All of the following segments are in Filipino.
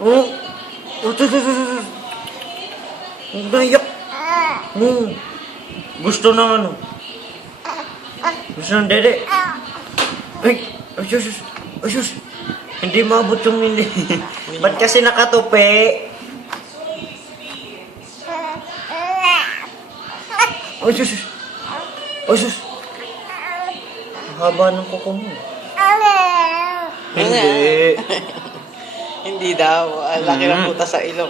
Oh. Naiyak. Gusto ng ano? Gusto ng dede. Ay, asus. Asus. Hindi maabot yung mili. Ba't kasi nakatupi? Asus. Asus. Haba ng kuko mo. Hindi. Hindi daw. Ang laki ng butas sa ilong.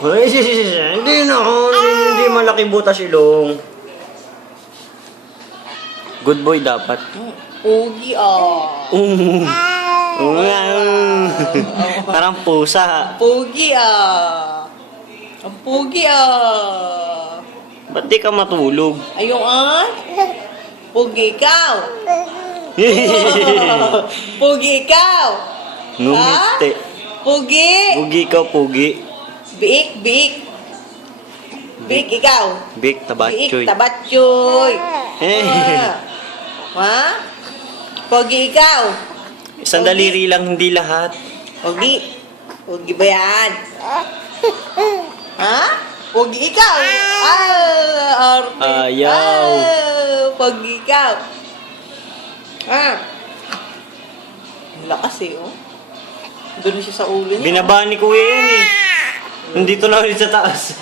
Ay, hindi na. Hindi malaki butas ilong. Good boy dapat. Pogi Parang pusa. Pogi Ang pogi Ba't di ka matulog? Ayun Pogi ikaw. Pogi ikaw. Ngumiti. Pogi. Pugi ka, pugi. Biik. Biik ikaw. Big tabatchoy. Biik tabatchoy. Ha? Pogi ikaw. Isang daliri lang, hindi lahat. Pogi. Pogi ba yan? Ha? Pogi ikaw. Arte. Ayaw. Pogi ikaw. Ang lakas Doon siya sa ulo niya. Binaba ni Kuya yan eh. Nandito na ulit sa taas.